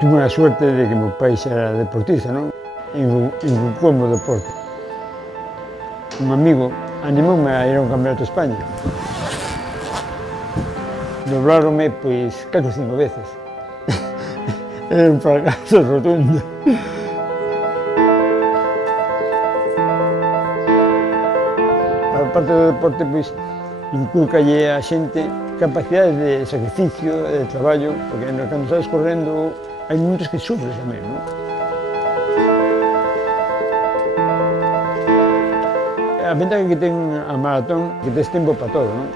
tuve a suerte de que meu pai xa era deportista, non? Inculcoume o deporte. Un amigo animoume a ir a un campeonato de España. Dobláronme, pois, 4 ou 5 veces. Era un fracaso rotundo. A parte do deporte, pois, inculcalle a xente capacidades de sacrificio, de traballo, porque cando estás correndo hai momentos que sufres tamén, non? A ventaja que ten a maratón é que tes tempo para todo, non?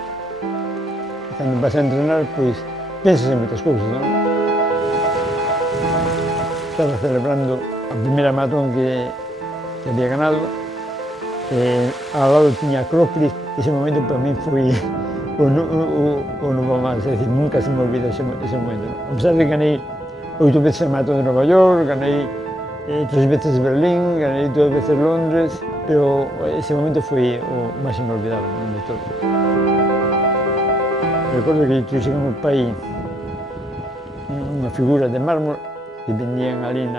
Cando vas a entrenar, pois, pensas en moitas cousas, non? Estaba celebrando a primeira maratón que había ganado, ao lado tiña Acrópolis, ese momento para mí foi o non máis, é dicir, nunca se me olvida ese momento. A pesar de que ganei 8 veces a maratón de Nova York, ganei 3 veces Berlín, ganei 2 veces Londres, pero ese momento foi o máis inolvidable de todo. Recordo que trouxen ao meu pai unha figura de mármol que vendían ali en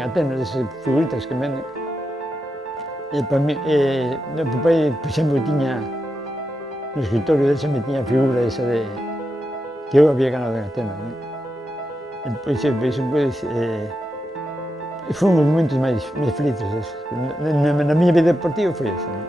Atenas, esas figuritas que venden. E para mí, meu pai, por exemplo, tiña no escritorio dele sempre tiña a figura esa de que eu había ganado en Atenas, non? Pois, foron os momentos máis felices. Na miña vida deportiva foi ese, non?